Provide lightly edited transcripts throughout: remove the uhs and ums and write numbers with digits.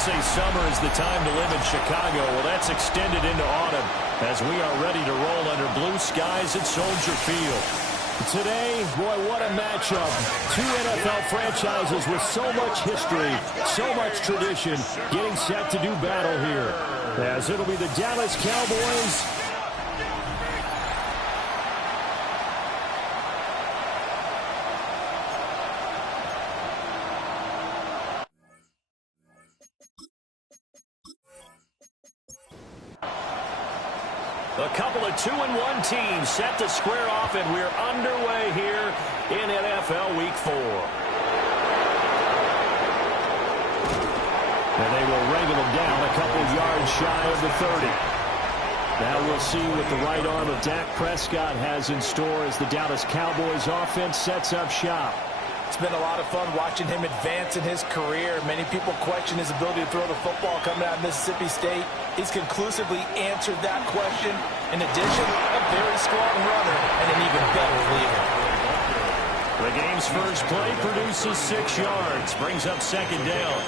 say summer is the time to live in Chicago. Well, that's extended into autumn as we are ready to roll under blue skies at Soldier Field. Today, boy, what a matchup. Two NFL franchises with so much history, so much tradition, getting set to do battle here. As it'll be the Dallas Cowboys A couple of 2-1 teams set to square off, and we're underway here in NFL Week 4. And they will wrangle them down a couple yards shy of the 30. Now we'll see what the right arm of Dak Prescott has in store as the Dallas Cowboys offense sets up shop. It's been a lot of fun watching him advance in his career. Many people question his ability to throw the football coming out of Mississippi State. He's conclusively answered that question. In addition, a very strong runner and an even better leader. The game's first play produces 6 yards, brings up second down.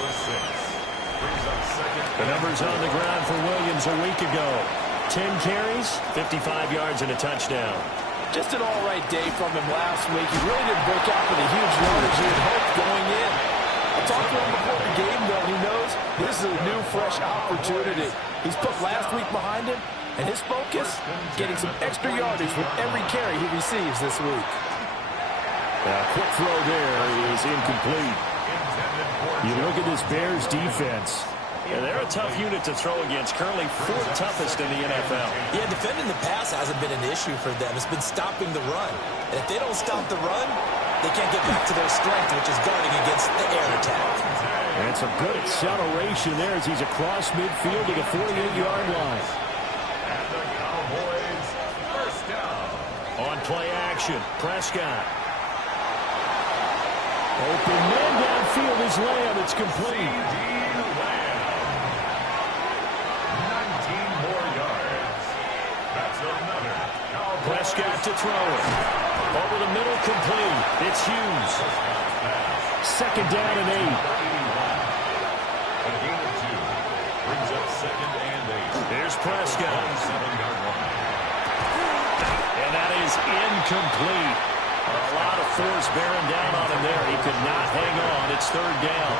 The numbers on the ground for Williams a week ago. 10 carries, 55 yards, and a touchdown. Just an all-right day from him last week. He really didn't break out for the huge yardage he had hoped going in. I talked to him before the game, though. He knows this is a new, fresh opportunity. He's put last week behind him, and his focus, getting some extra yardage with every carry he receives this week. A quick throw there is incomplete. You look at this Bears defense. Yeah, they're a tough unit to throw against, currently 4th toughest in the NFL. Yeah, defending the pass hasn't been an issue for them. It's been stopping the run. And if they don't stop the run, they can't get back to their strength, which is guarding against the air attack. And some good acceleration there as he's across midfield to the 48-yard line. And the Cowboys first down. On play action, Prescott. Open man downfield is Lamb. It's complete. Prescott to throw it. Over the middle, complete. It's Hughes. Second down and 8. A gain of 2. Brings up second and 8. Here's Prescott. 7-yard line. And that is incomplete. A lot of force bearing down on him there. He could not hang on. It's third down.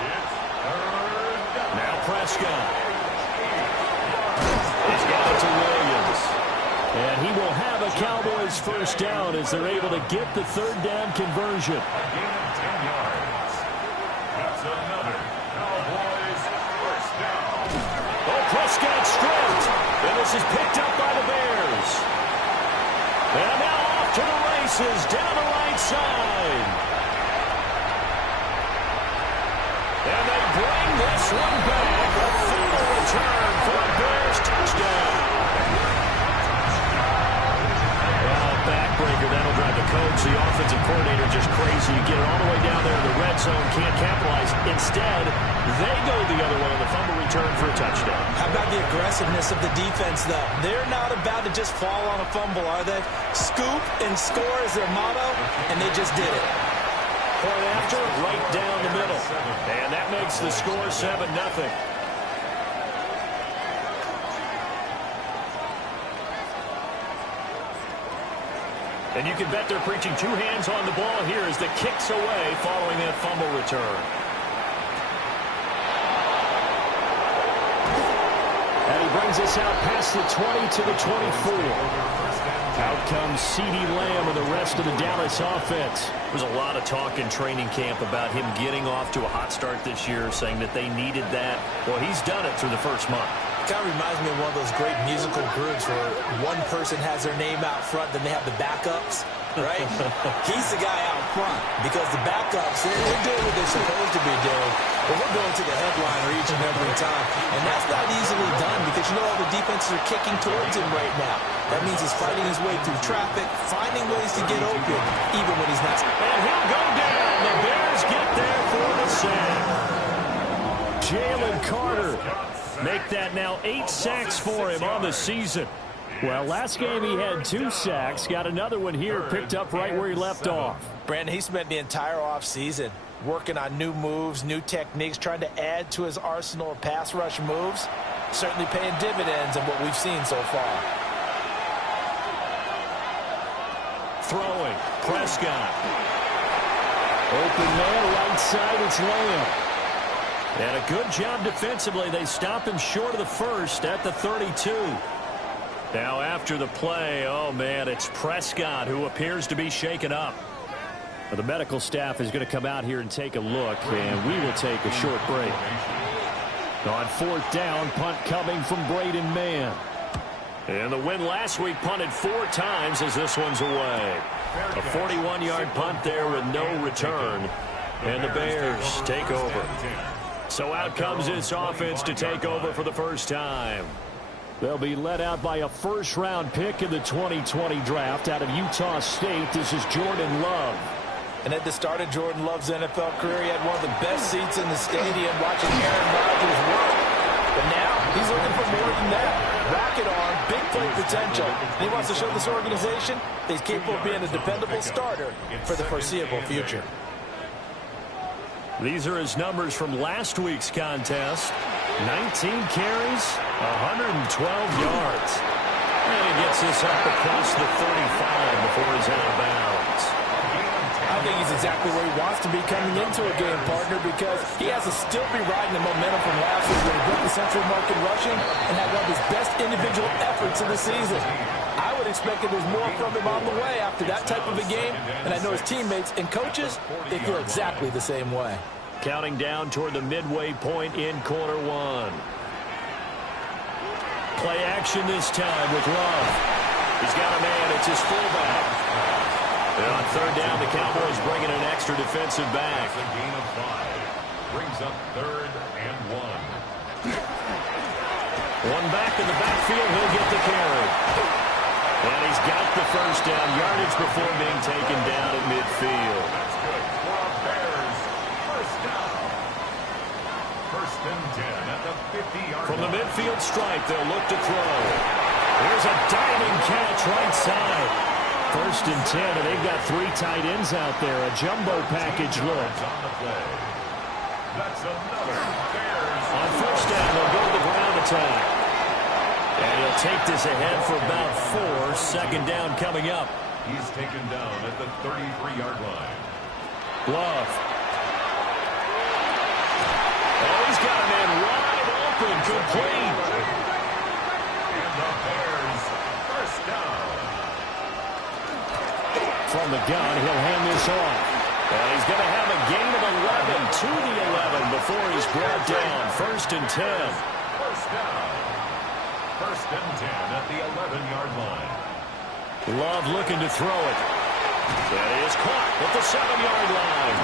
It's third down. Now Prescott. He's got it to Williams. And he will have a Cowboys first down as they're able to get the third down conversion. A gain of 10 yards. That's another Cowboys first down. Oh, Prescott stripped. And this is picked up by the Bears. And now off to the races down the right side. And they bring this one back. A fumble return for a Bears touchdown. Backbreaker, that'll drive the coach, the offensive coordinator, just crazy. You get it all the way down there in the red zone, can't capitalize. Instead, they go the other way on the fumble return for a touchdown. How about the aggressiveness of the defense, though? They're not about to just fall on a fumble, are they? Scoop and score is their motto, and they just did it. Point after, right down the middle. And that makes the score 7-0. And you can bet they're preaching 2 hands on the ball here as the kick's away following that fumble return. And he brings us out past the 20 to the 24. Out comes CeeDee Lamb and the rest of the Dallas offense. There's a lot of talk in training camp about him getting off to a hot start this year, saying that they needed that. Well, he's done it through the first month. Kind of reminds me of one of those great musical groups where one person has their name out front, then they have the backups, right? He's the guy out front because the backups, they're doing what they're supposed to be doing, but we're going to the headliner each and every time. And that's not easily done because you know all the defenses are kicking towards him right now. That means he's fighting his way through traffic, finding ways to get open, even when he's not. And he'll go down. The Bears get there for the sack. Jalen Carter. Make that now 8 sacks for him on the season. Well, last game he had 2 sacks. Got another one here picked up right where he left off. Brandon, he spent the entire offseason working on new moves, new techniques, trying to add to his arsenal of pass rush moves. Certainly paying dividends in what we've seen so far. Throwing, Prescott. Open man, right side, it's Lamb. And a good job defensively. They stop him short of the first at the 32. Now after the play, oh man, it's Prescott who appears to be shaken up. Well, the medical staff is going to come out here and take a look, and we will take a short break. On fourth down, punt coming from Braden Mann. And the win last week punted 4 times as this one's away. A 41-yard punt there with no return. And the Bears take over. So out comes this offense to take over for the first time. They'll be led out by a first-round pick in the 2020 draft out of Utah State. This is Jordan Love. And at the start of Jordan Love's NFL career, he had one of the best seats in the stadium watching Aaron Rodgers work. But now he's looking for more than that. Rocket arm, big play potential. And he wants to show this organization that he's capable of being a dependable starter for the foreseeable future. These are his numbers from last week's contest. 19 carries, 112 yards. And he gets this up across the 35 before he's out of bounds. I think he's exactly where he wants to be coming into a game, partner, because he has to still be riding the momentum from last week when he broke the century mark in rushing and had one of his best individual efforts of the season. I would expect that there's more from him on the way after that type of a game, and I know his teammates and coaches, they feel exactly the same way. Counting down toward the midway point in quarter one. Play action this time with Love. He's got a man. It's his fullback. And on third down, the Cowboys bringing an extra defensive back. A gain of 5. Brings up 3rd and 1. One back in the backfield. He'll get the carry. And he's got the first down. Yardage before being taken down at midfield. That's good for our Bears. First down. 1st and 10 at the 50-yard line. From the midfield stripe, they'll look to throw. Here's a diving catch right side. 1st and 10, and they've got 3 tight ends out there. A jumbo package look. That's another Bears. On first down, they'll go to the ground attack. And he'll take this ahead for about 4. 2nd down coming up. He's taken down at the 33-yard line. Love. Oh, he's got a man wide open. Complete. And the Bears, first down. From the gun, he'll hand this off. And he's going to have a gain of 11 to the 11 before he's brought down. 1st and 10. First down. 1st and 10 at the 11-yard line. Love looking to throw it. That is caught at the 7-yard line.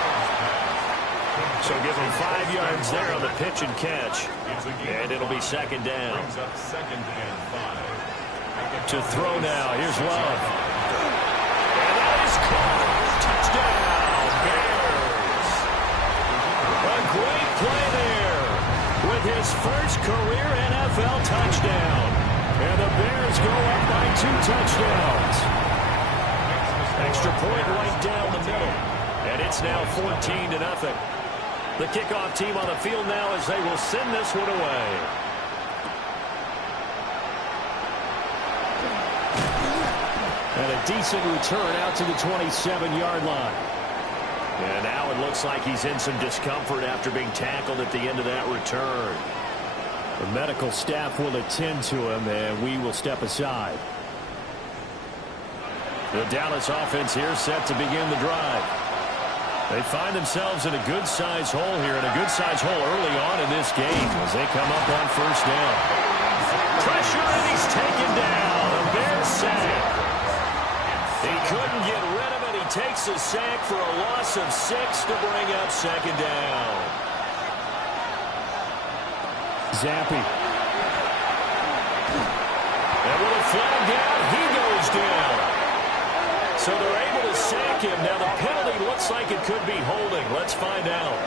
So give him 5 yards there on the pitch and catch. And it'll be 2nd down. Brings up 2nd and 5. To throw now. Here's Love. And that is caught. Touchdown, Bears. A great play there with his first career NFL touchdown. And the Bears go up by 2 touchdowns. Extra point right down the middle. And it's now 14-0. The kickoff team on the field now as they will send this one away. And a decent return out to the 27-yard line. And now it looks like he's in some discomfort after being tackled at the end of that return. The medical staff will attend to him, and we will step aside. The Dallas offense here set to begin the drive. They find themselves in a good-sized hole here, and a good-sized hole early on in this game as they come up on first down. Pressure, and he's taken down. A Bears sack. He couldn't get rid of it. He takes a sack for a loss of 6 to bring up 2nd down. Zappe. And with a flag down, he goes down. So they're able to sack him. Now the penalty looks like it could be holding. Let's find out.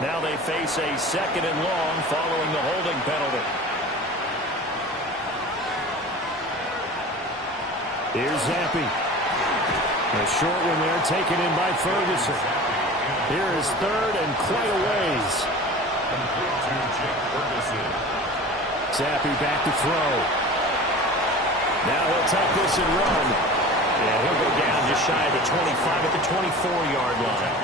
Now they face a 2nd and long following the holding penalty. Here's Zappe. A short one there taken in by Ferguson. Here is third and quite a ways. Complete to Jake Ferguson. Zappi back to throw. Now he'll take this and run. Yeah, he'll go down just shy of the 25 at the 24-yard line.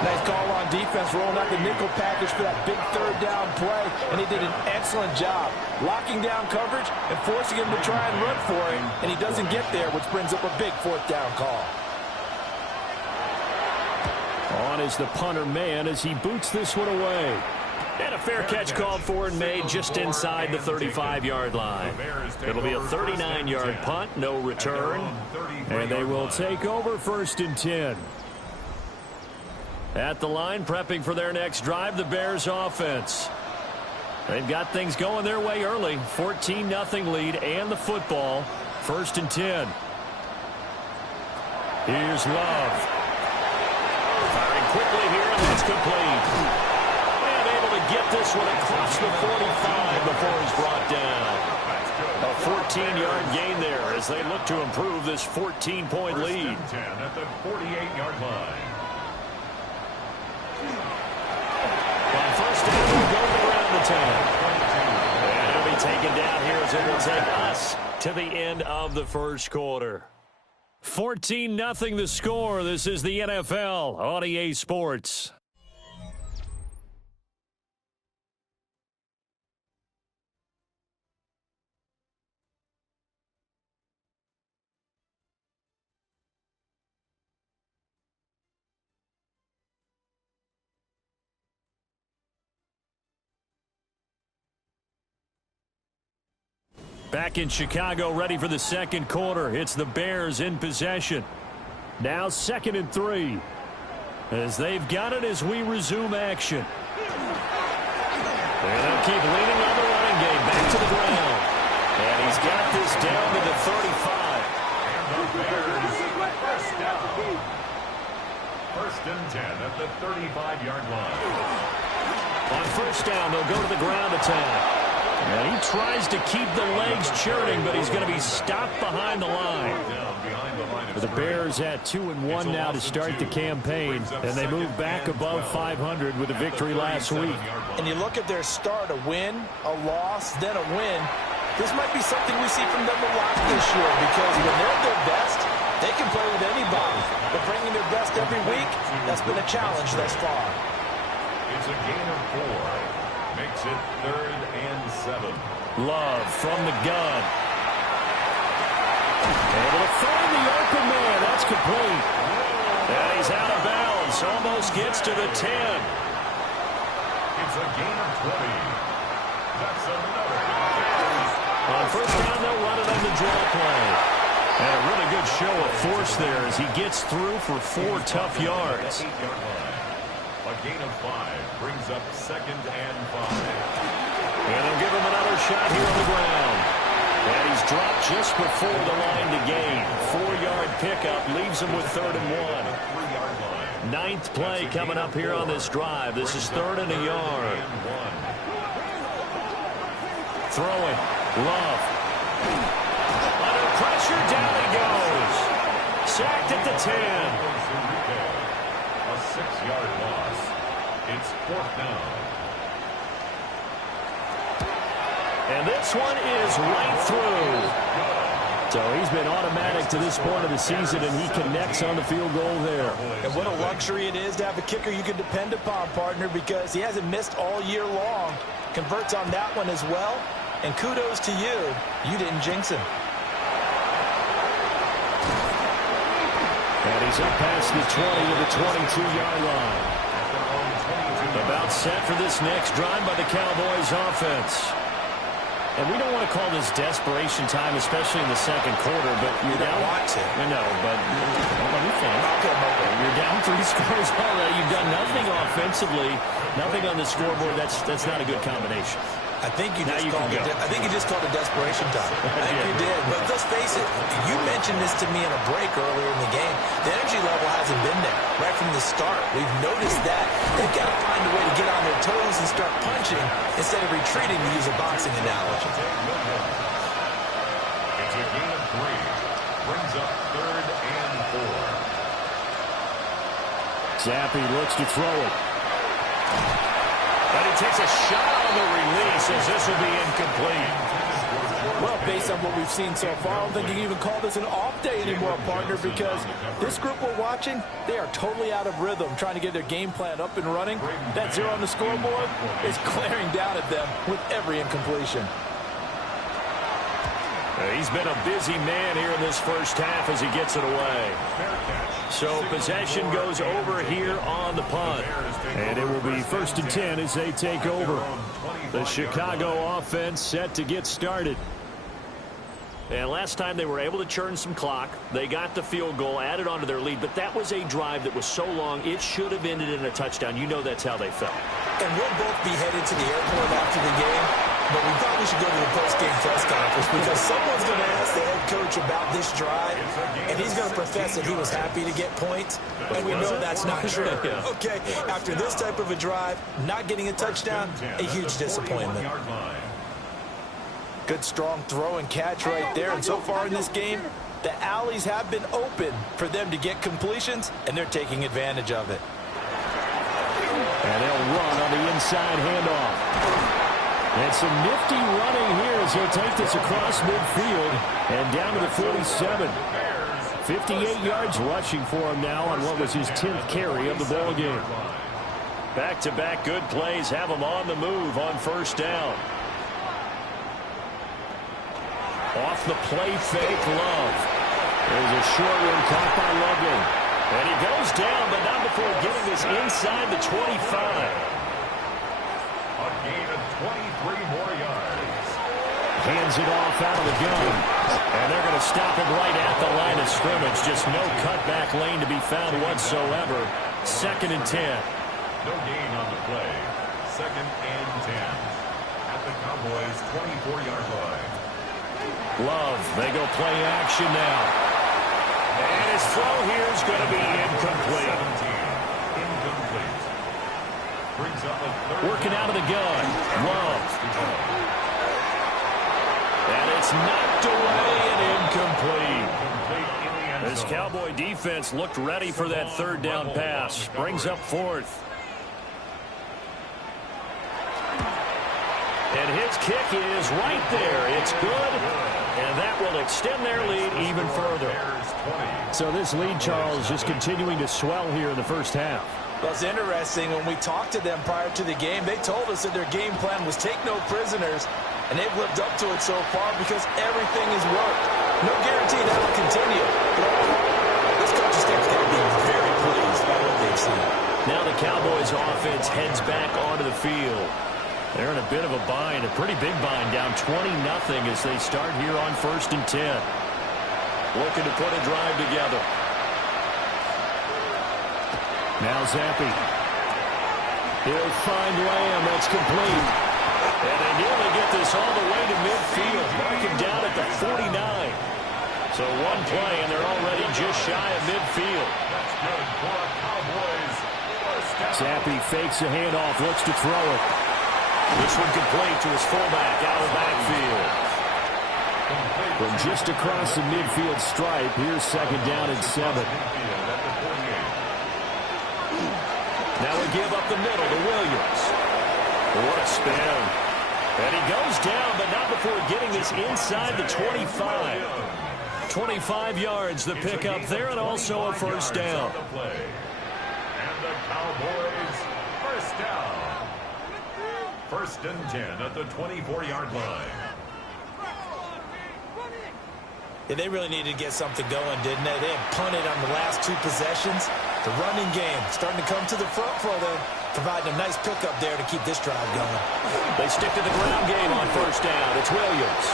Nice call on defense, rolling out the nickel package for that big third down play, and he did an excellent job locking down coverage and forcing him to try and run for it, and he doesn't get there, which brings up a big fourth down call. On is the punter man as he boots this one away. And a fair catch called for and made just inside the 35-yard line. It'll be a 39-yard punt, no return. And they will take over 1st and 10. At the line, prepping for their next drive, the Bears offense. They've got things going their way early. 14-0 lead and the football. 1st and 10. Here's Love. Firing quickly here, and that's complete. And able to get this one across the 45 before he's brought down. A 14-yard gain there as they look to improve this 14-point lead. 10 at the 48-yard line. On 1st down, we'll go to the ground to 10. And it'll be taken down here as it will take us to the end of the 1st quarter. 14-0 the score. This is the NFL on EA Sports. Back in Chicago, ready for the 2nd quarter. It's the Bears in possession. Now 2nd and 3. As they've got it as we resume action. And they'll keep leaning on the running game. Back to the ground. And he's got this down to the 35. And the Bears, first down. 1st and 10 at the 35-yard line. On 1st down, they'll go to the ground attack. And he tries to keep the legs churning, but he's going to be stopped behind the line. The Bears at 2-1 now to start the campaign, and they move back above 500 with a victory last week. And you look at their start, a win, a loss, then a win. This might be something we see from them a lot this year, because when they're at their best, they can play with anybody. But bringing their best every week, that's been a challenge thus far. It's a gain of 4. Makes it 3rd and 7. Love from the gun. Able to find the open man. That's complete. And he's out of bounds. Almost gets to the 10. It's a gain of 20. That's another. On 1st down, they'll run it on the draw play. And a really good show of force there as he gets through for 4 tough yards. A gain of 5 brings up 2nd and 5. And they'll give him another shot here on the ground. And he's dropped just before the line to gain. 4-yard pickup leaves him with 3rd and 1. 9th play coming up here on this drive. This is 3rd and a yard. Throwing. Love. Under pressure, down he goes. Sacked at the 10. A 6-yard loss. It's 4th down. And this one is right through. So he's been automatic to this point of the season, and he connects on the field goal there. And what a luxury it is to have a kicker you can depend upon, partner, because he hasn't missed all year long. Converts on that one as well. And kudos to you. You didn't jinx him. And he's up past the 20 to the 22-yard line. About set for this next drive by the Cowboys offense. And we don't want to call this desperation time, especially in the 2nd quarter, but you're down. Want to. No, but let me finish. Okay. You're down 3 scores already. You've done nothing offensively, nothing on the scoreboard. That's not a good combination. I think you just called it desperation time. I think you did. But let's face it, you mentioned this to me in a break earlier in the game. The energy level hasn't been there right from the start. We've noticed that. They've got to find a way to get on their toes and start punching instead of retreating, to use a boxing analogy. It's a gain of 3. Brings up 3rd and 4. Zappe looks to throw it. And he takes a shot on the release as this will be incomplete. Well, based on what we've seen so far, I don't think you can even call this an off day anymore, partner, because this group we're watching, they are totally out of rhythm, trying to get their game plan up and running. That 0 on the scoreboard is glaring down at them with every incompletion. He's been a busy man here in this first half as he gets it away. So possession goes over here on the punt. And it will be 1st and 10 as they take over. The Chicago offense set to get started. And last time they were able to churn some clock. They got the field goal, added on to their lead. But that was a drive that was so long, it should have ended in a touchdown. You know that's how they felt. And we'll both be headed to the airport after the game. But we probably should go to the post-game press conference because someone's going to ask the head coach about this drive, and he's going to profess that he was happy to get points, and we know that's not true. Okay, after this type of a drive, not getting a touchdown, a huge disappointment. Good, strong throw and catch right there. And so far in this game, the alleys have been open for them to get completions, and they're taking advantage of it. And they'll run on the inside handoff. And some nifty running here as he'll take this across midfield and down to the 47. 58 yards rushing for him now on what was his 10th carry of the ball game. Back-to-back good plays have him on the move on 1st down. Off the play fake, Love. There's a short one caught by Logan. And he goes down, but not before getting this inside the 25. A gain of 23 more yards. Hands it off out of the gun. And they're going to stop him right at the line of scrimmage. Just no cutback lane to be found whatsoever. 2nd and 10. No gain on the play. 2nd and 10. At the Cowboys' 24-yard line. Love, they go play action now. And his throw here is going to be incomplete. 17. Incomplete. Brings up a 3rd. Working out of the gun. Love. And it's knocked away and incomplete. This Cowboy defense looked ready for that 3rd down pass. Brings up 4th. And his kick is right there. It's good. And that will extend their lead even further. So this lead, Charles, just continuing to swell here in the first half. Well, it's interesting. When we talked to them prior to the game, they told us that their game plan was take no prisoners, and they've lived up to it so far because everything has worked. No guarantee that will continue. This coaching staff's got to be very pleased by what they've seen. Now the Cowboys offense heads back onto the field. They're in a bit of a bind, a pretty big bind, down 20-0 as they start here on 1st and 10. Looking to put a drive together. Now Zappe. He'll find Lamb. That's complete. And they nearly get this all the way to midfield. Marking down at the 49. So one play, and they're already just shy of midfield. That's good for a Cowboys. Zappe fakes a handoff, looks to throw it. This one complete to his fullback out of the backfield. From just across the midfield stripe, here's 2nd down and 7. Now we give up the middle to Williams. What a spin. And he goes down, but not before getting this inside the 25. 25 yards the pickup there, and also a 1st down. And the Cowboys, 1st down. 1st and 10 at the 24-yard line. Yeah, they really needed to get something going, didn't they? They had punted on the last 2 possessions. The running game starting to come to the front for them, providing a nice pickup there to keep this drive going. They stick to the ground game on 1st down. It's Williams.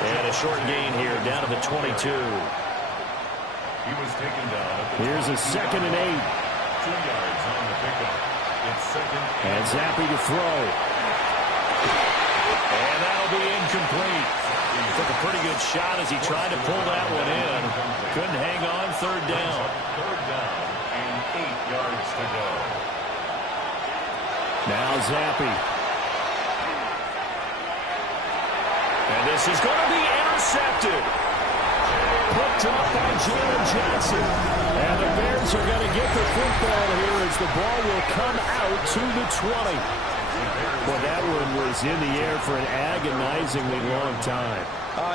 And a short gain here down to the 22. He was taken down. Here's a 2nd and 8. 2 yards on the pickup. It's 2nd and Zappe to throw. And that'll be incomplete. He took a pretty good shot as he tried to pull that one in. Couldn't hang on. 3rd down. 3rd down and 8 yards to go. Now Zappe. And this is going to be intercepted. Put picked off by Jalen Johnson. And the Bears are going to get the football here as the ball will come out to the 20. Well, that one was in the air for an agonizingly long time.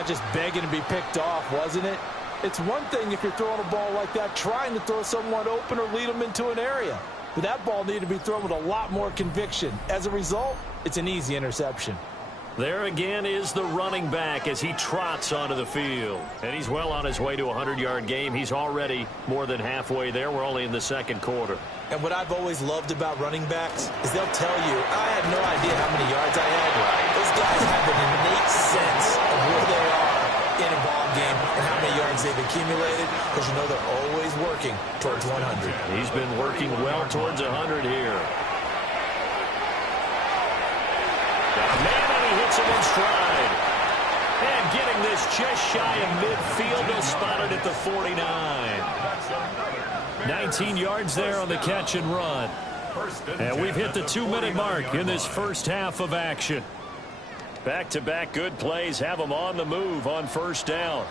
Just begging to be picked off, wasn't it? It's one thing if you're throwing a ball like that, trying to throw someone open or lead them into an area. But that ball needed to be thrown with a lot more conviction. As a result, it's an easy interception. There again is the running back as he trots onto the field. And he's well on his way to a 100-yard game. He's already more than halfway there. We're only in the second quarter. And what I've always loved about running backs is they'll tell you, I had no idea how many yards I had. Those guys have an innate sense of where they are in a ball game and how many yards they've accumulated, because you know they're always working towards 100. He's been working well towards 100 here. Got a man, and he hits him in stride. And getting this just shy of midfield, they'll spot it at the 49. 19 yards there on the catch and run. And we've hit the 2-minute mark in this first half of action. Back-to-back good plays have them on the move on first down.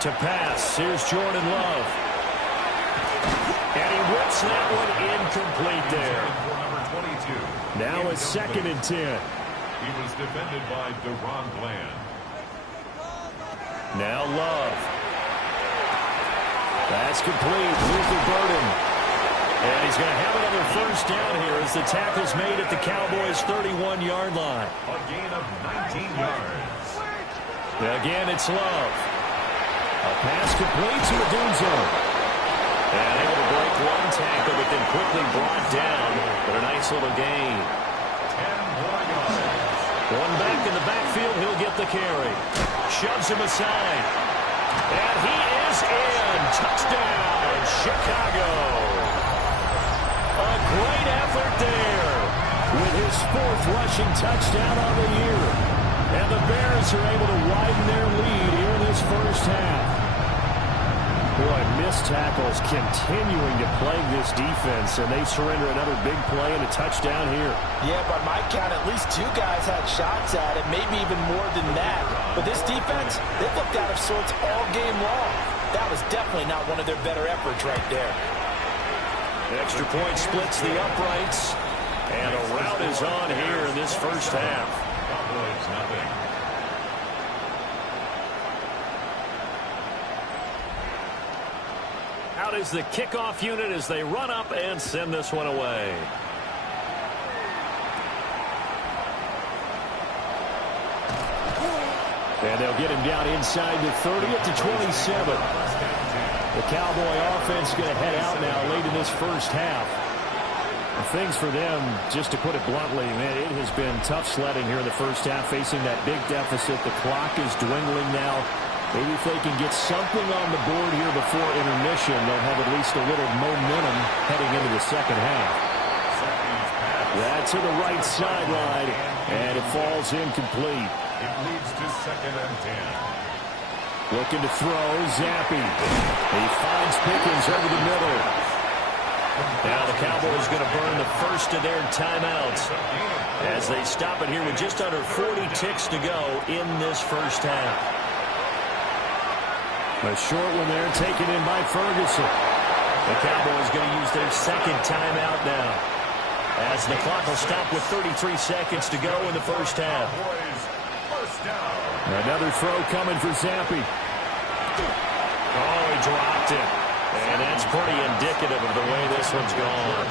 To pass, here's Jordan Love. And he whips that one incomplete there. Now it's 2nd and 10. He was defended by DaRon Bland. Now Love. That's complete. Luther Burden. And he's going to have another first down here as the tackle's made at the Cowboys' 31-yard line. A gain of 19 yards. Again, it's Love. A pass complete to Odunze. And able to break one tackle, but then quickly brought down. But a nice little gain. 10 more yards. One back in the backfield, he'll get the carry. Shoves him aside. And he is in. Touchdown, Chicago. A great effort there with his 4th rushing touchdown on the year. And the Bears are able to widen their lead here in this first half. Boy, missed tackles continuing to plague this defense, and they surrender another big play and a touchdown here. Yeah, by my count, at least 2 guys had shots at it, maybe even more than that. But this defense, they looked out of sorts all game long. That was definitely not one of their better efforts right there. Extra point splits the uprights, and a rout is on here in this first half. Cowboys nothing. Out is the kickoff unit as they run up and send this one away. And they'll get him down inside the 30 at the 27. The Cowboy offense going to head out now late in this first half. Things for them, just to put it bluntly, man, it has been tough sledding here in the first half, facing that big deficit. The clock is dwindling now. Maybe if they can get something on the board here before intermission, they'll have at least a little momentum heading into the second half. That's to the right sideline, and it falls incomplete. It leads to 2nd and 10. Looking to throw, Zappe. He finds Pickens over the middle. Now the Cowboys going to burn the first of their timeouts as they stop it here with just under 40 ticks to go in this first half. A short one there taken in by Ferguson. The Cowboys going to use their 2nd timeout now as the clock will stop with 33 seconds to go in the first half. Another throw coming for Zappe. Oh, he dropped it. And that's pretty indicative of the way this one's gone.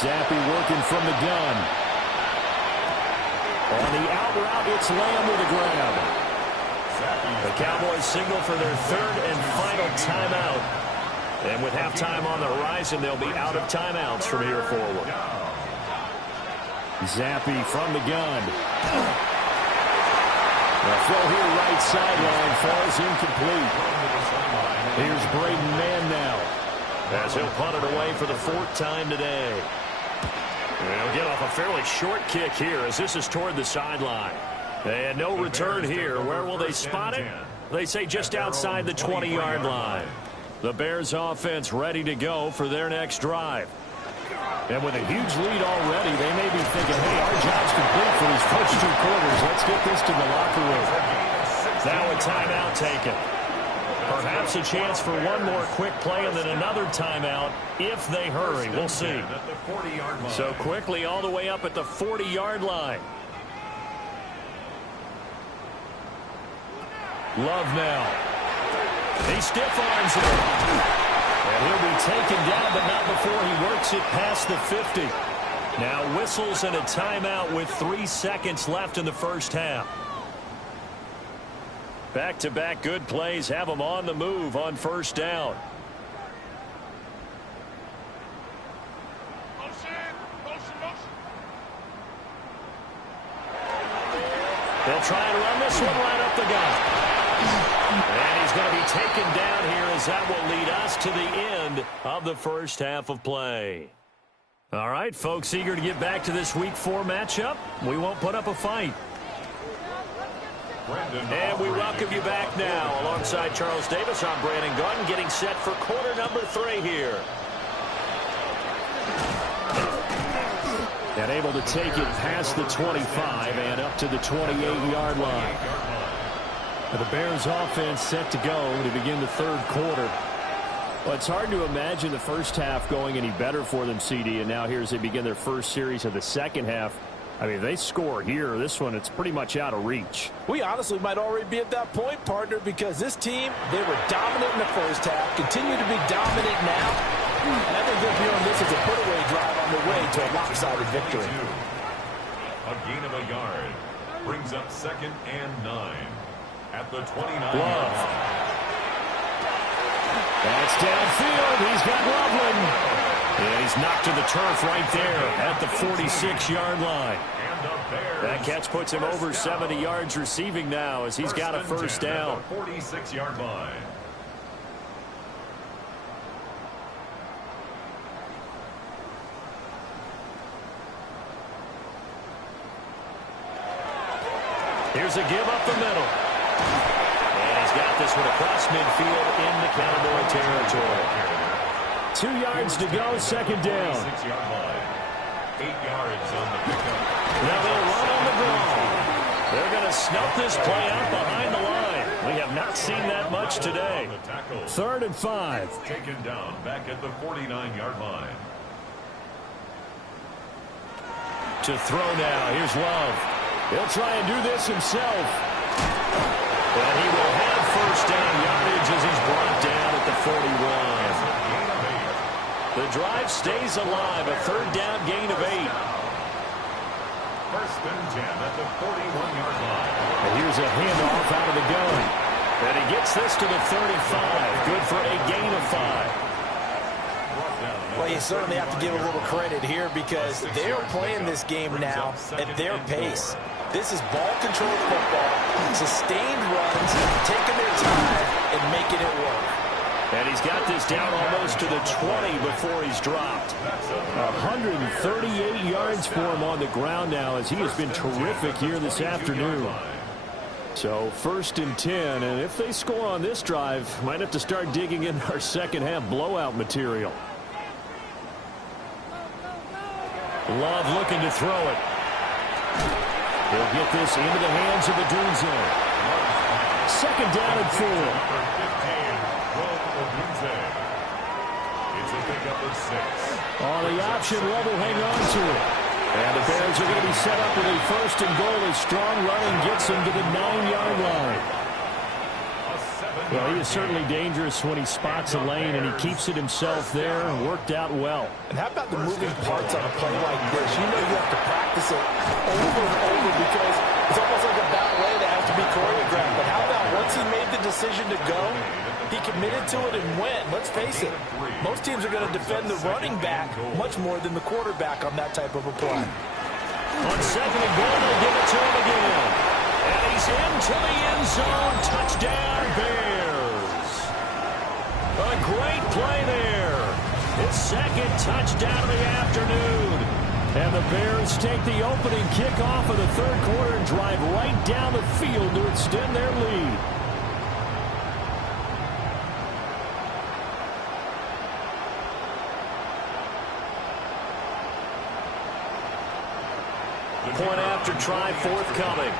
Zappe working from the gun. On the out route, it's Lamb with a grab. The Cowboys signal for their 3rd and final timeout. And with halftime on the horizon, they'll be out of timeouts from here forward. Zappe from the gun. The throw here right sideline falls incomplete. Here's Braden Mann now as he'll punt it away for the 4th time today. They'll get off a fairly short kick here as this is toward the sideline. And no return here. Where will they spot it? They say just outside the 20-yard line. The Bears offense ready to go for their next drive. And with a huge lead already, they may be thinking, hey, our job's complete for this first 2 quarters. Let's get this to the locker room. Now a timeout taken. Perhaps a chance for one more quick play and then another timeout if they hurry. We'll see. So quickly all the way up at the 40-yard line. Love now. He stiff arms it. And he'll be taken down, but not before he works it past the 50. Now whistles and a timeout with 3 seconds left in the first half. Back-to-back good plays have them on the move on first down. They'll try and run this one right up the gut. And he's going to be taken down here as that will lead us to the end of the first half of play. All right, folks, eager to get back to this Week 4 matchup. We won't put up a fight. And we welcome you back now. Alongside Charles Davis, I'm Brandon Gaudin, getting set for quarter number 3 here. And able to take it past the 25 and up to the 28-yard line. The Bears offense set to go to begin the third quarter. Well, it's hard to imagine the first half going any better for them, CD, and now here as they begin their first series of the second half. I mean, if they score here, this one, it's pretty much out of reach. We honestly might already be at that point, partner, because this team, they were dominant in the first half, continue to be dominant now, and I think they're viewing this as a put-away drive on the way to a lopsided victory. A gain of a yard brings up 2nd and 9 at the 29. Love. That's downfield. He's got Loveland. And he's knocked to the turf right there at the 46-yard line. That catch puts him over 70 yards receiving now as he's got a first down. 46-yard line. Here's a give up the middle. And he's got this one across midfield into Cowboy territory. 2 yards to go, second down. 6-yard line. 8 yards on the pickup. Now they'll run on the ground. They're going to snuff this play out behind the line. We have not seen that much today. 3rd and 5. Taken down back at the 49-yard line. To throw now. Here's Love. He'll try and do this himself. But he will have first down yardage as he's brought down at the 41. The drive stays alive. A 3rd down gain of 8. 1st and 10 at the 41-yard line. And here's a handoff out of the gun. And he gets this to the 35. Good for a gain of 5. Well, you certainly have to give a little credit here because they are playing this game now at their pace. This is ball-controlled football, sustained runs, taking their time and making it work. And he's got this down almost to the 20 before he's dropped. 138 yards for him on the ground now as he has been terrific here this afternoon. So 1st and 10, and if they score on this drive, might have to start digging in our second half blowout material. Love looking to throw it. He'll get this into the hands of the Dunze. 2nd down and 4. It's a pickup of 6. On the option, Love will hang on to it. And the Bears are going to be set up with a 1st and goal as strong running gets them to the 9-yard line. Well, he is certainly dangerous when he spots a lane, and he keeps it himself there and worked out well. And how about the moving parts on a play like this? You know you have to practice it over and over because it's almost like a ballet that has to be choreographed. But how about once he made the decision to go, he committed to it and went. Let's face it, most teams are going to defend the running back much more than the quarterback on that type of a play. On 2nd and goal, they'll give it to him again. And he's into the end zone. Touchdown, Bears. A great play there. His 2nd touchdown of the afternoon. And the Bears take the opening kickoff of the 3rd quarter and drive right down the field to extend their lead. Point after try forthcoming.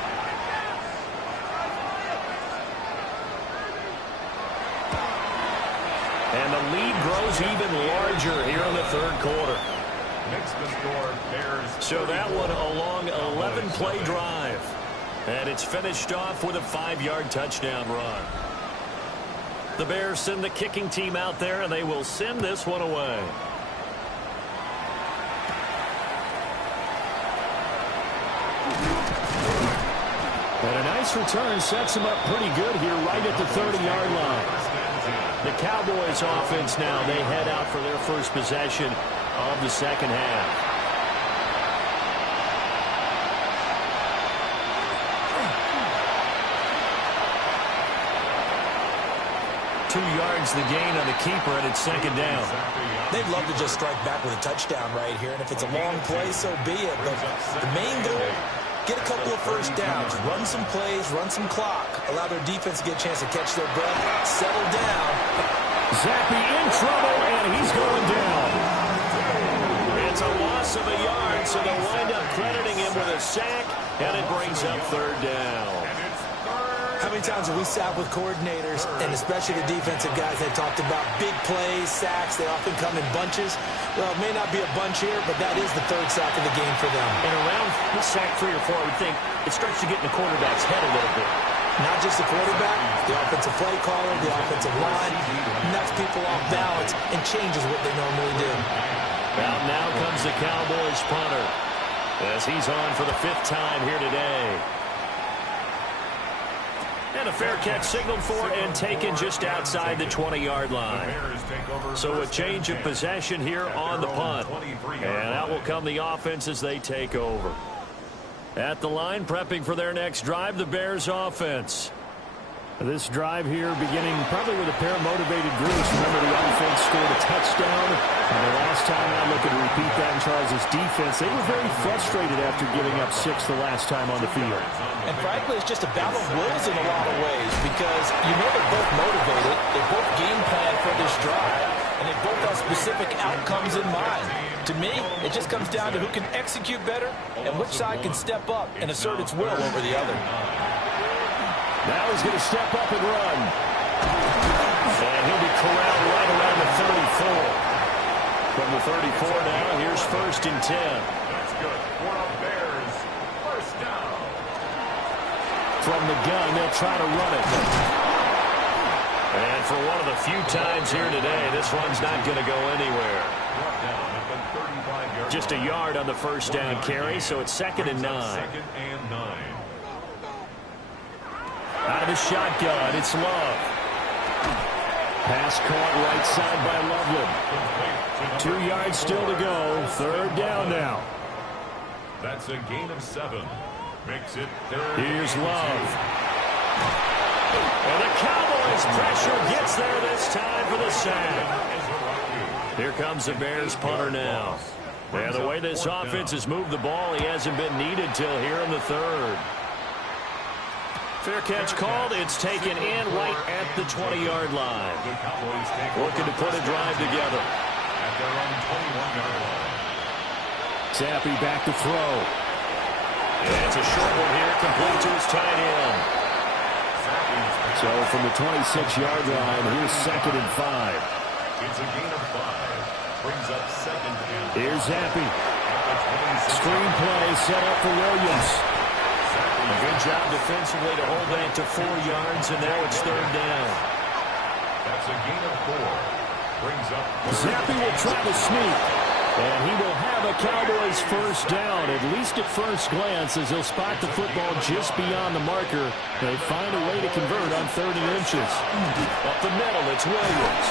And the lead grows even larger here in the third quarter. Makes the score Bears. So that one a long 11-play drive. And it's finished off with a 5-yard touchdown run. The Bears send the kicking team out there, and they will send this one away. And a nice return sets them up pretty good here right at the 30-yard line. The Cowboys offense now, they head out for their first possession of the second half. Two yards the gain on the keeper, and it's second down. They'd love to just strike back with a touchdown right here, and if it's a long play, so be it. But the main goal, get a couple of first downs, run some plays, run some clock, allow their defense to get a chance to catch their breath, settle down. Zappi in trouble, and he's going down. It's a loss of a yard, so they'll wind up crediting him with a sack, and it brings up third down. How many times have we sat with coordinators, and especially the defensive guys that talked about big plays, sacks, they often come in bunches? Well, it may not be a bunch here, but that is the third sack of the game for them. And around sack 3 or 4, I would think it starts to get in the quarterback's head a little bit. Not just the quarterback, the offensive play caller, the offensive line, knocks people off balance and changes what they normally do. Well, now comes the Cowboys punter as he's on for the 5th time here today. And a fair catch signaled for and taken just outside the 20-yard line. So a change of possession here on the punt. And out will come the offense as they take over. At the line, prepping for their next drive, the Bears offense. This drive here beginning probably with a pair of motivated groups. Remember, the offense scored a touchdown. And the last time out, looking to repeat that in Charles' defense, they were very frustrated after giving up 6 the last time on the field. And frankly, it's just a battle of wills in a lot of ways because you know they're both motivated. They both game plan for this drive, and they both have specific outcomes in mind. To me, it just comes down to who can execute better and which side can step up and assert its will over the other. Now he's going to step up and run. And he'll be corralled right around the 34. From the 34 now, here's 1st and 10. That's good for the Bears. First down. From the gun, they'll try to run it. And for one of the few times here today, this one's not going to go anywhere. Just a yard on the first down carry, so it's 2nd and 9. Out of the shotgun, it's Love. Pass caught right side by Loveland. 2 yards still to go. 3rd down now. That's a gain of 7. Makes it 3rd. Here's Love. And the Cowboys pressure gets there this time for the sack. Here comes the Bears punter now. And the way this offense has moved the ball, he hasn't been needed till here in the 3rd. Fair catch called. It's taken in right at the 20-yard line. Looking to put a drive together. At their own 21-yard line. Zappi back to throw. And it's a short one here, complete to his tight end. So from the 26-yard line, here's 2nd and 5. It's a gain of 5. Brings up 2nd and 5. Here's Zappi. Screen play set up for Williams. A good job defensively to hold that to 4 yards, and now it's 3rd down. That's a gain of 4. Brings up. Zappi will try to sneak. And he will have a Cowboys first down, at least at first glance, as he'll spot the football just beyond the marker. They find a way to convert on 3rd and inches. Up the middle, it's Williams.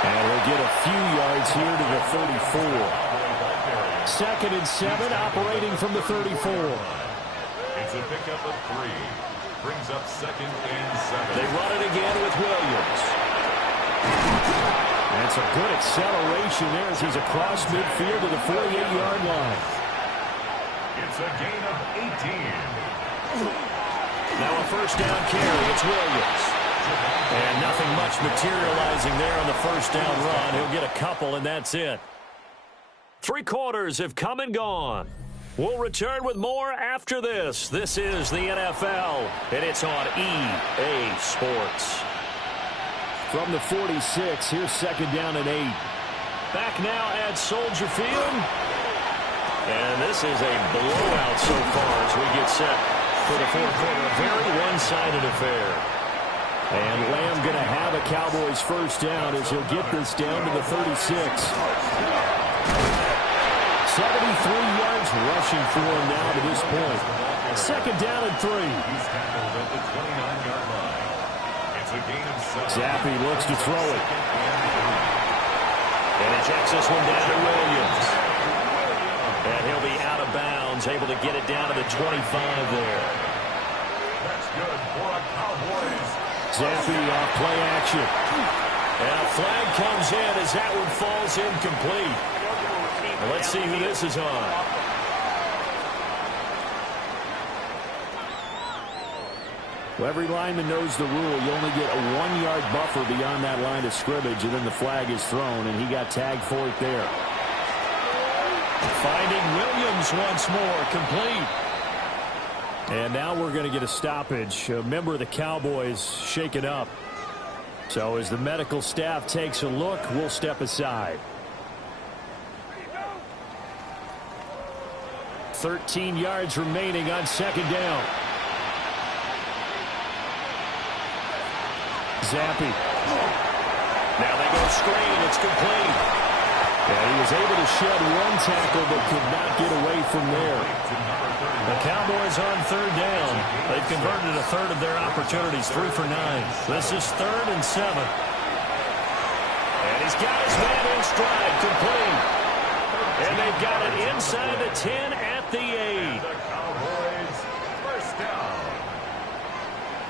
And he'll get a few yards here to the 34. 2nd and 7, operating from the 34. It's a pickup of 3. Brings up 2nd and 7. They run it again with Williams. That's a good acceleration there as he's across midfield to the 48-yard line. It's a gain of 18. Now a first down carry. It's Williams. And nothing much materializing there on the first down run. He'll get a couple, and that's it. 3 quarters have come and gone. We'll return with more after this. This is the NFL, and it's on EA Sports. From the 46, here's second down and 8. Back now at Soldier Field. And this is a blowout so far as we get set for the fourth quarter. A very one-sided affair. And Lamb going to have a Cowboys first down as he'll get this down to the 36. 73 yards rushing for him now to this point. Second down and 3. Zappe looks to throw it. And ejects this one down to Williams. And he'll be out of bounds, able to get it down to the 25 there. That's good for a Cowboys. Zappe off play action. And a flag comes in as that one falls incomplete. Well, let's see who this is on. Well, every lineman knows the rule. You only get a 1-yard buffer beyond that line of scrimmage, and then the flag is thrown, and he got tagged for it there. Finding Williams once more, complete. And now we're going to get a stoppage. A member of the Cowboys shaken up. So as the medical staff takes a look, we'll step aside. 13 yards remaining on second down. Zappe. Now they go screen. It's complete. Yeah, he was able to shed one tackle but could not get away from there. The Cowboys on third down. They've converted a third of their opportunities, 3 for 9. This is 3rd and 7. And he's got his man in stride, complete. And they've got it inside the 10 at the 8. The Cowboys first down.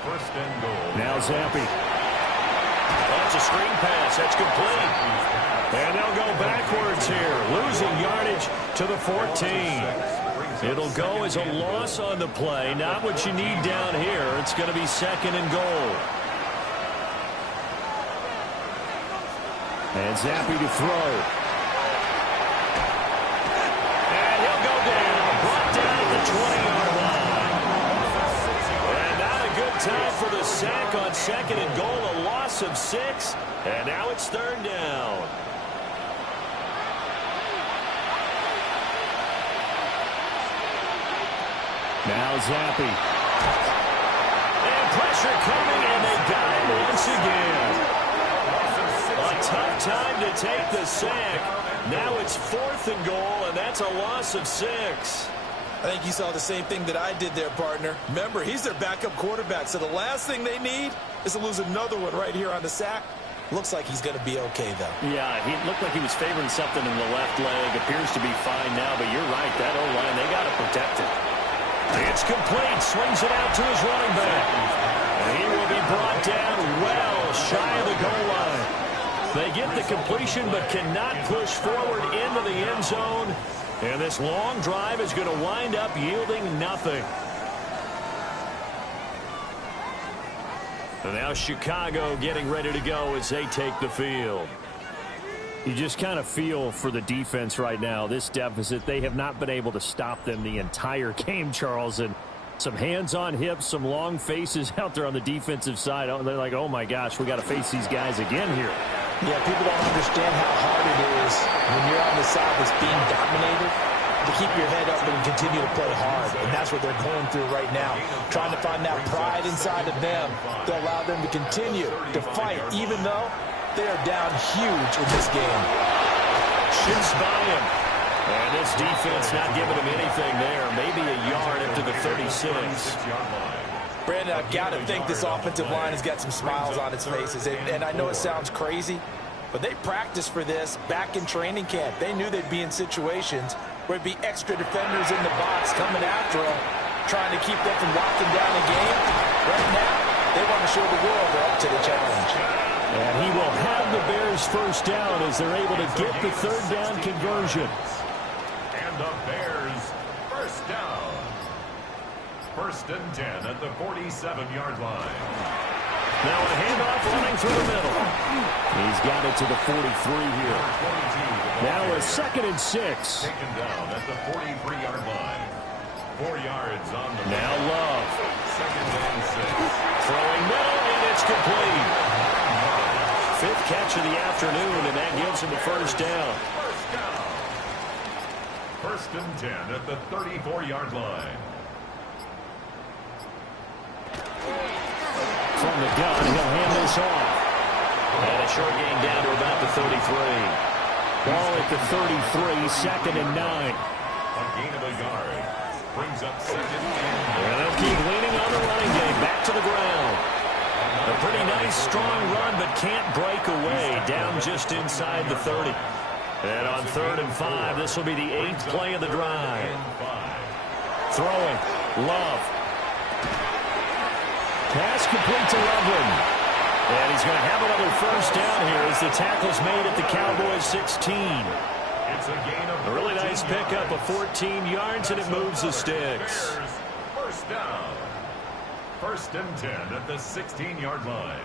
First and goal. Now Zappe. That's a screen pass. That's complete. And they'll go backwards here, losing yardage to the 14. It'll go as a loss on the play. Not what you need down here. It's going to be 2nd and goal. And Zappe to throw. And he'll go down. Brought down at the 20-yard line. And not a good time for the sack on 2nd and goal. A loss of 6. And now it's 3rd down. Now Zappe. And pressure coming, and they got him once again. A tough time to take the sack. Now it's 4th and goal, and that's a loss of 6. I think you saw the same thing that I did there, partner. Remember, he's their backup quarterback, so the last thing they need is to lose another one right here on the sack. Looks like he's going to be okay, though. Yeah, he looked like he was favoring something in the left leg. Appears to be fine now, but you're right. That O-line, they got to protect it. It's complete. Swings it out to his running back. And he will be brought down well shy of the goal line. They get the completion but cannot push forward into the end zone. And this long drive is going to wind up yielding nothing. And now Chicago getting ready to go as they take the field. You just kind of feel for the defense right now. This deficit, they have not been able to stop them the entire game, Charles. And some hands on hips, some long faces out there on the defensive side. They're like, oh, my gosh, we got to face these guys again here. Yeah, people don't understand how hard it is when you're on the side that's being dominated to keep your head up and continue to play hard. And that's what they're going through right now, trying to find that pride inside of them to allow them to continue to fight, even though they are down huge in this game. Shoots by him. And this defense not giving him anything there. Maybe a yard up to the 36. Brandon, I've got to think this offensive line has got some smiles on its faces. And I know it sounds crazy, but they practiced for this back in training camp. They knew they'd be in situations where it'd be extra defenders in the box coming after them, trying to keep them from locking down the game. Right now, they want to show the world they're up to the challenge. And he will have the Bears first down as they're able to get the 3rd down conversion. And the Bears first down. 1st and 10 at the 47-yard line. Now a handoff running through the middle. He's got it to the 43 here. Now a 2nd and 6. Taken down at the 43-yard line. 4 yards on the now Love. 2nd and 6. Throwing middle, and it's complete. 5th catch of the afternoon, and that gives him a first down. First down. 1st and 10 at the 34-yard line. From the gun, he'll hand this off. And a short gain down to about the 33. Ball at the 33, 2nd and 9. A gain of a yard. Brings up 2nd and 9. And they'll keep leaning on the running game. Back to the ground. A pretty nice, strong run, but can't break away. Down just inside the 30. And on 3rd and 5, this will be the 8th play of the drive. Throwing. Love. Pass complete to Loveland. And he's going to have another first down here as the tackle's made at the Cowboys 16. It's a gain of A really nice pickup of 14 yards, and it moves the sticks. First down. 1st and 10 at the 16-yard line.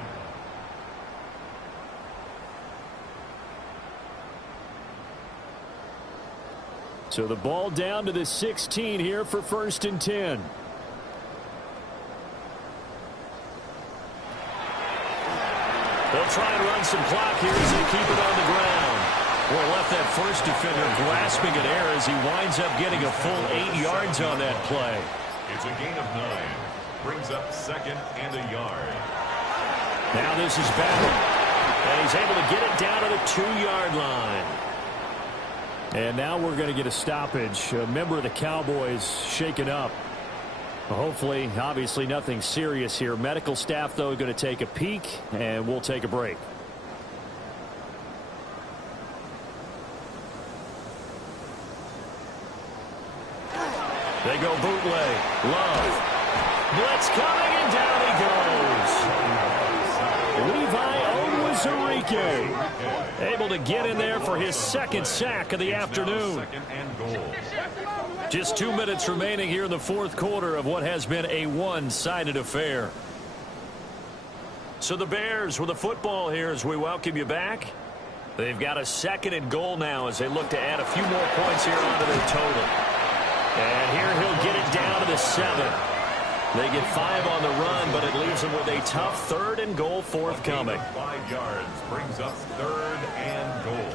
So the ball down to the 16 here for 1st and 10. They'll try and run some clock here as they keep it on the ground. Boy, left that first defender grasping at air as he winds up getting a full 8 yards on that play. It's a gain of 9. Brings up 2nd and a yard. Now this is Ballard. And he's able to get it down to the 2-yard line. And now we're going to get a stoppage. A member of the Cowboys shaken up. Hopefully, obviously nothing serious here. Medical staff, though, going to take a peek, and we'll take a break. They go bootleg. Love. Blitz coming, and down he goes. Levi Onwuzurike able to get in there for his 2nd sack of the afternoon. 2nd and goal. Just 2 minutes remaining here in the 4th quarter of what has been a one-sided affair. So the Bears with the football here as we welcome you back. They've got a 2nd and goal now as they look to add a few more points here onto their total. And here he'll get it down to the 7. They get 5 on the run, but it leaves them with a tough 3rd and goal forthcoming. 5 yards brings up 3rd and goal.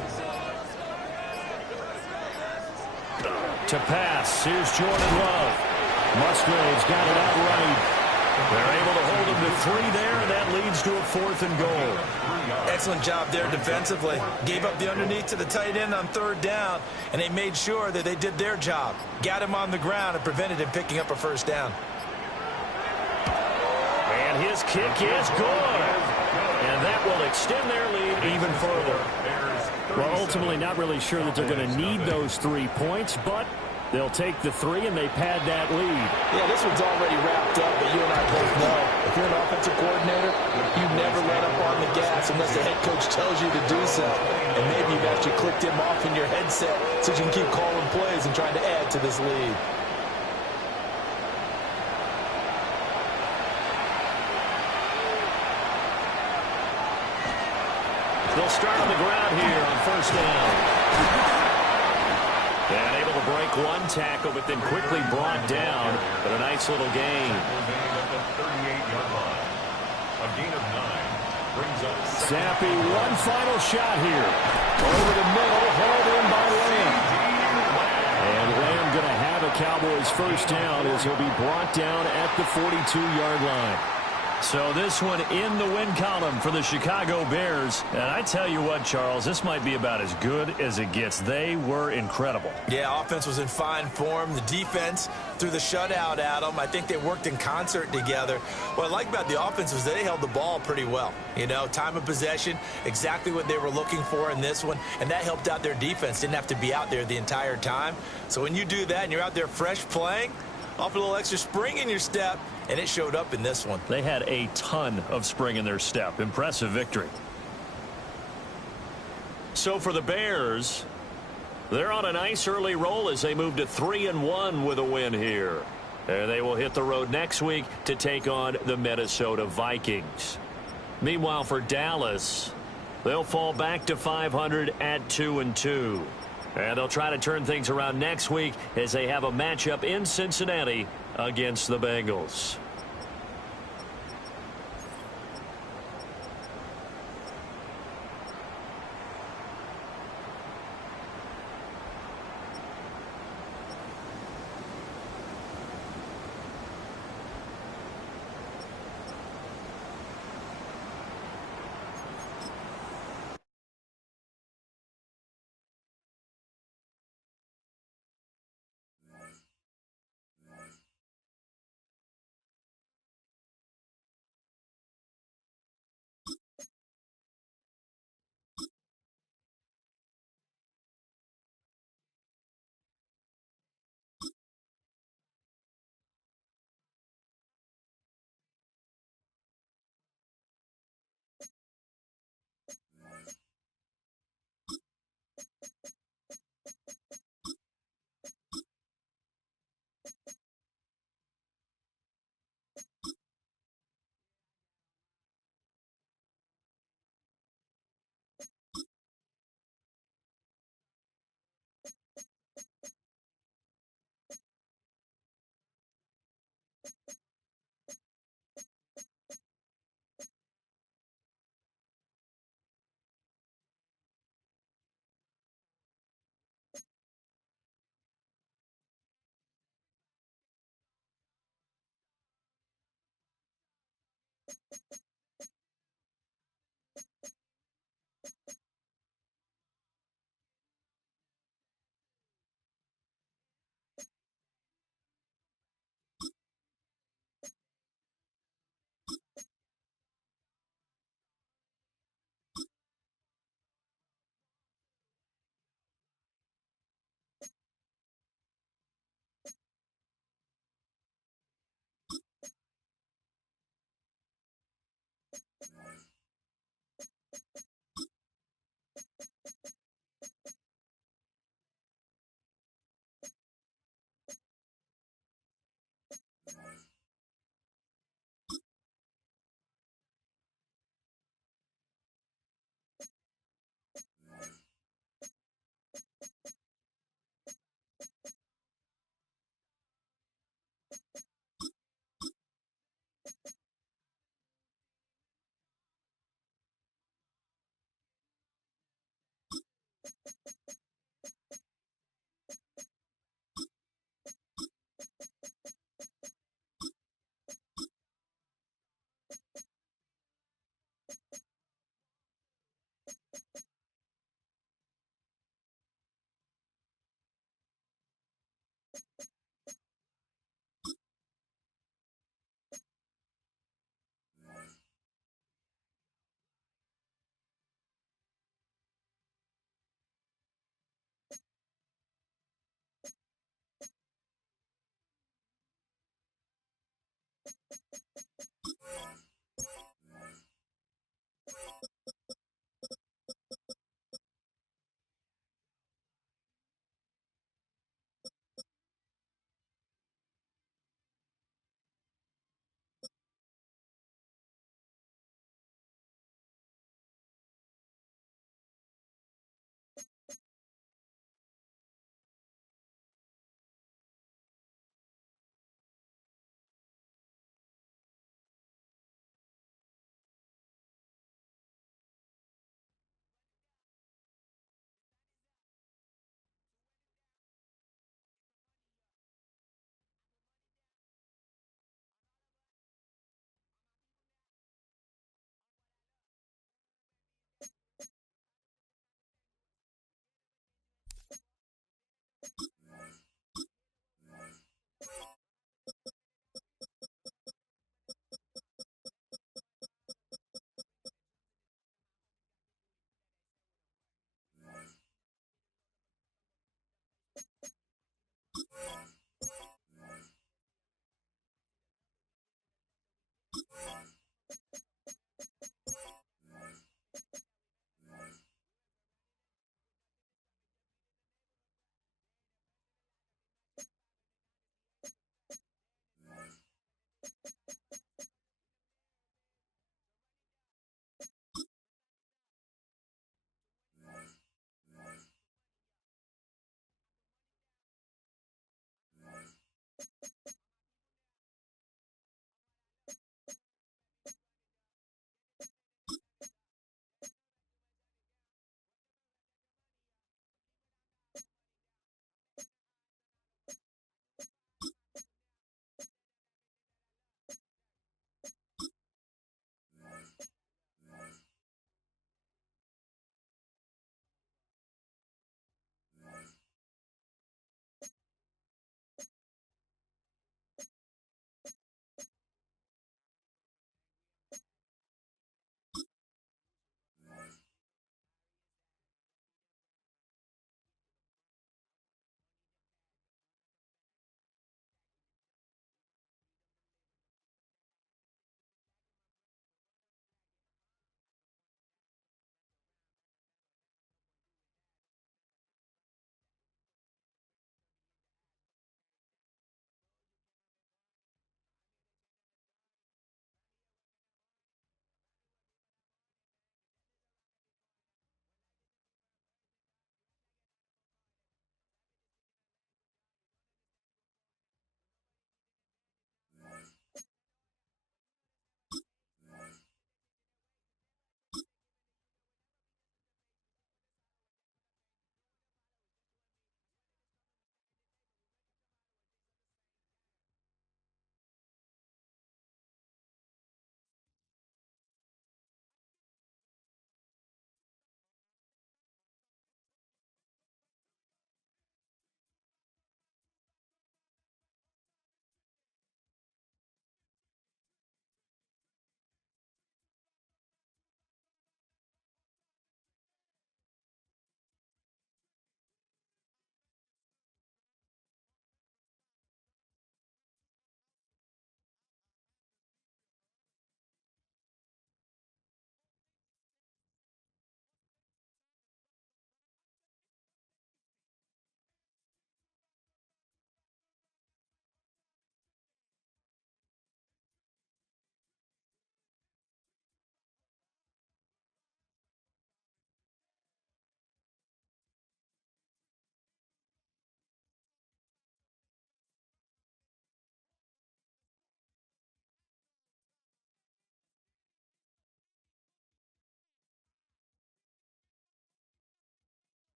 To pass, here's Jordan Love. Musgrave's got it outright. They're able to hold him to 3 there, and that leads to a 4th and goal. Excellent job there defensively. Gave up the underneath to the tight end on 3rd down, and they made sure that they did their job. Got him on the ground and prevented him picking up a first down. And his kick is good. And that will extend their lead even further. Well, ultimately not really sure that they're going to need those 3 points, but they'll take the 3 and they pad that lead. Yeah, this one's already wrapped up, but you and I both know if you're an offensive coordinator, you never let up on the gas unless the head coach tells you to do so. And maybe you've actually clicked him off in your headset so you can keep calling plays and trying to add to this lead. They'll start on the ground here on 1st down. And able to break one tackle, but then quickly brought down. But a nice little gain. Zappi, one final shot here. Over the middle, hauled in by Lamb. And Lamb going to have a Cowboys first down as he'll be brought down at the 42-yard line. So this one in the win column for the Chicago Bears. And I tell you what, Charles, this might be about as good as it gets. They were incredible. Yeah, offense was in fine form. The defense threw the shutout at them. I think they worked in concert together. What I like about the offense was they held the ball pretty well. You know, time of possession, exactly what they were looking for in this one. And that helped out their defense. Didn't have to be out there the entire time. So when you do that and you're out there fresh playing, off a little extra spring in your step, and it showed up in this one. They had a ton of spring in their step. Impressive victory. So for the Bears, they're on a nice early roll as they move to 3-1 with a win here. And they will hit the road next week to take on the Minnesota Vikings. Meanwhile, for Dallas, they'll fall back to 500 at 2-2. And they'll try to turn things around next week as they have a matchup in Cincinnati against the Bengals.